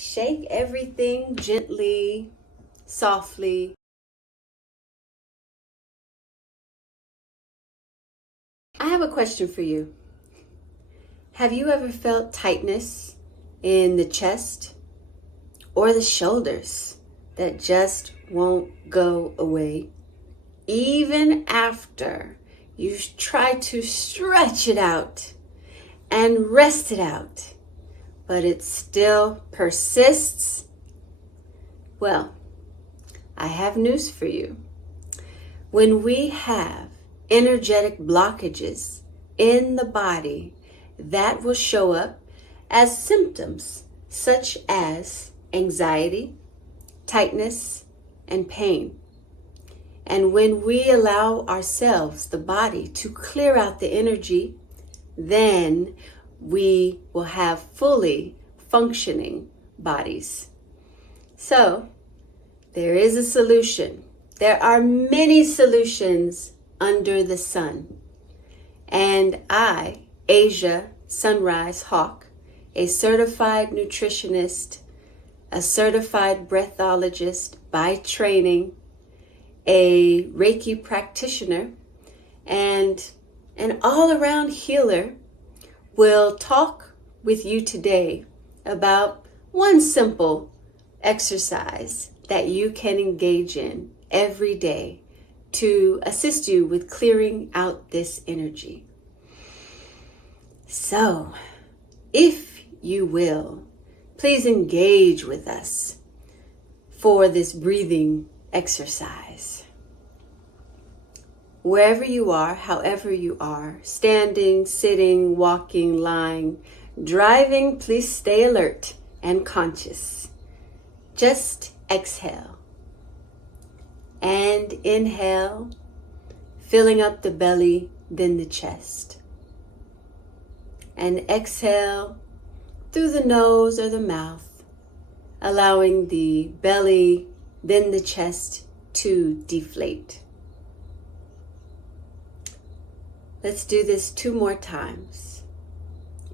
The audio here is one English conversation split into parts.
Shake everything gently, softly. I have a question for you. Have you ever felt tightness in the chest or the shoulders that just won't go away? Even after you try to stretch it out and rest it out, but it still persists? Well, I have news for you. When we have energetic blockages in the body, that will show up as symptoms such as anxiety, tightness, and pain. And when we allow ourselves, the body, to clear out the energy, then we will have fully functioning bodies. So, there is a solution. There are many solutions under the sun. And I, Asia Sunrise Hawk, a certified nutritionist, a certified breathologist by training, a Reiki practitioner, and an all-around healer, will talk with you today about one simple exercise that you can engage in every day to assist you with clearing out this energy. So, if you will, please engage with us for this breathing exercise. Wherever you are, however you are, standing, sitting, walking, lying, driving, please stay alert and conscious. Just exhale. And inhale, filling up the belly, then the chest. And exhale through the nose or the mouth, allowing the belly, then the chest to deflate. Let's do this 2 more times.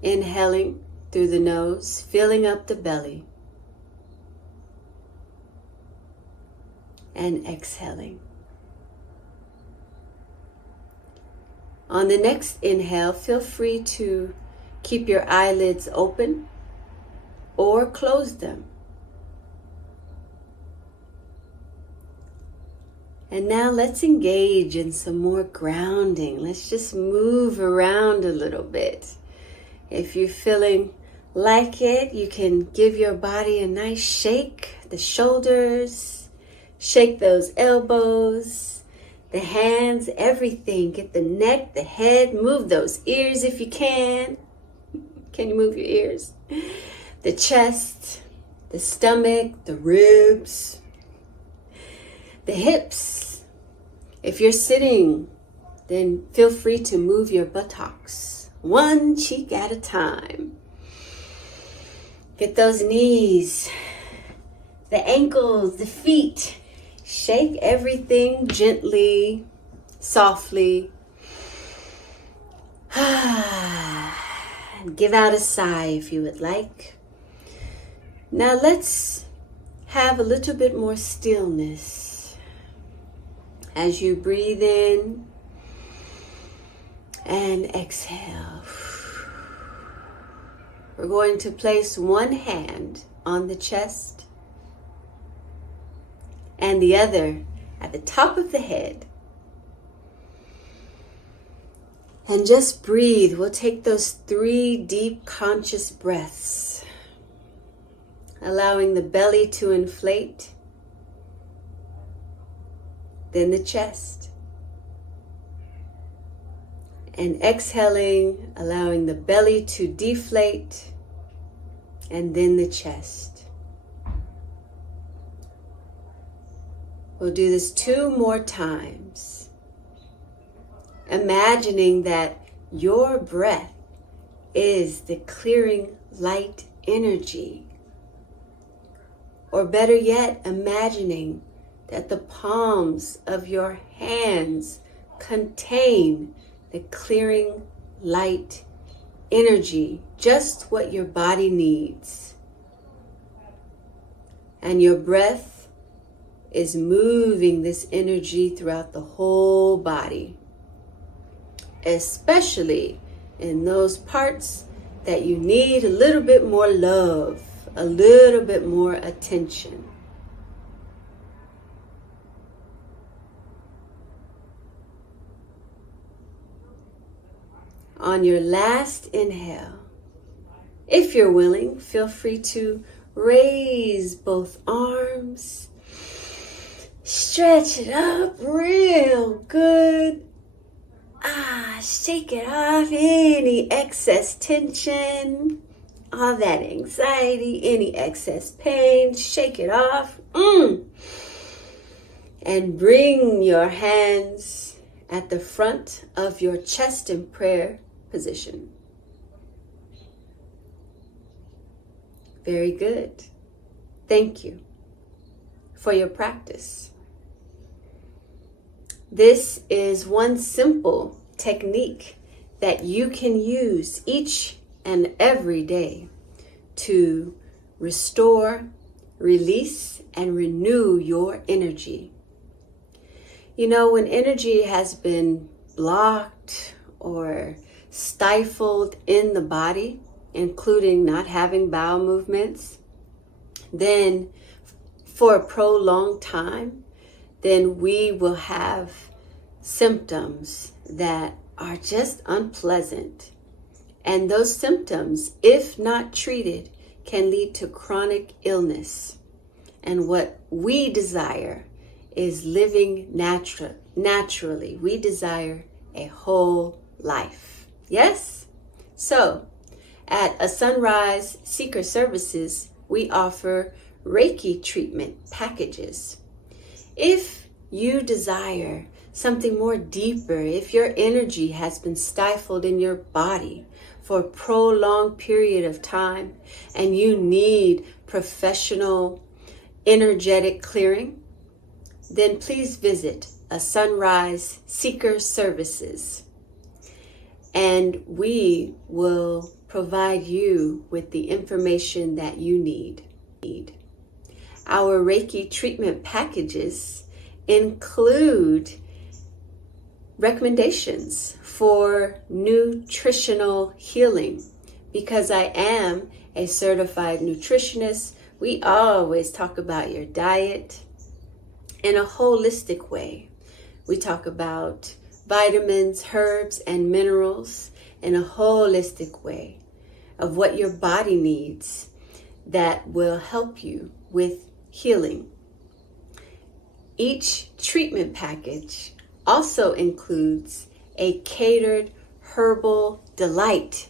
Inhaling through the nose, filling up the belly. And exhaling. On the next inhale, feel free to keep your eyelids open or close them. And now let's engage in some more grounding. Let's just move around a little bit. If you're feeling like it, you can give your body a nice shake, the shoulders, shake those elbows, the hands, everything. Get the neck, the head, move those ears if you can. Can you move your ears? The chest, the stomach, the ribs, the hips. If you're sitting, then feel free to move your buttocks, one cheek at a time. Get those knees, the ankles, the feet. Shake everything gently, softly. And give out a sigh if you would like. Now let's have a little bit more stillness as you breathe in and exhale. We're going to place one hand on the chest and the other at the top of the head. And just breathe. We'll take those 3 deep conscious breaths, allowing the belly to inflate, then the chest. And exhaling, allowing the belly to deflate, and then the chest. We'll do this 2 more times, imagining that your breath is the clearing light energy. Or better yet, imagining that the palms of your hands contain the clearing light energy, just what your body needs. And your breath is moving this energy throughout the whole body, especially in those parts that you need a little bit more love, a little bit more attention. On your last inhale, if you're willing, feel free to raise both arms, stretch it up real good. Shake it off any excess tension, all that anxiety, any excess pain, shake it off. And bring your hands at the front of your chest in prayer position. Very good. Thank you for your practice. This is one simple technique that you can use each and every day to restore, release, and renew your energy. You know, when energy has been blocked or stifled in the body, including not having bowel movements, then for a prolonged time, then we will have symptoms that are just unpleasant. And those symptoms, if not treated, can lead to chronic illness. And what we desire is living naturally. We desire a whole life. Yes? So, at A Sunrise Seeker Services, we offer Reiki treatment packages. If you desire something more deeper, if your energy has been stifled in your body for a prolonged period of time and you need professional energetic clearing, then please visit A Sunrise Seeker Services, and we will provide you with the information that you need. Our Reiki treatment packages include recommendations for nutritional healing. Because I am a certified nutritionist, we always talk about your diet in a holistic way. We talk about vitamins, herbs, and minerals in a holistic way of what your body needs that will help you with healing. Each treatment package also includes a catered herbal delight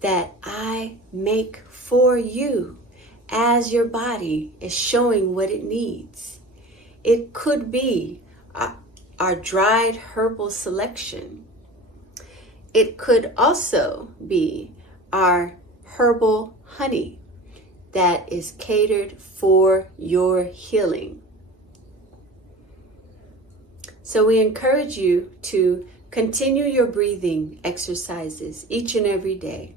that I make for you as your body is showing what it needs. It could be our dried herbal selection. It could also be our herbal honey that is catered for your healing. So we encourage you to continue your breathing exercises each and every day.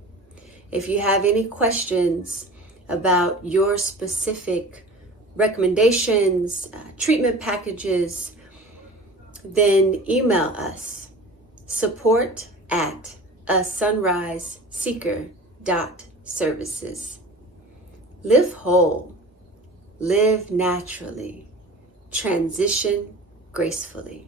If you have any questions about your specific recommendations, treatment packages, then email us, support@asunriseseeker.services. Live whole, live naturally, transition gracefully.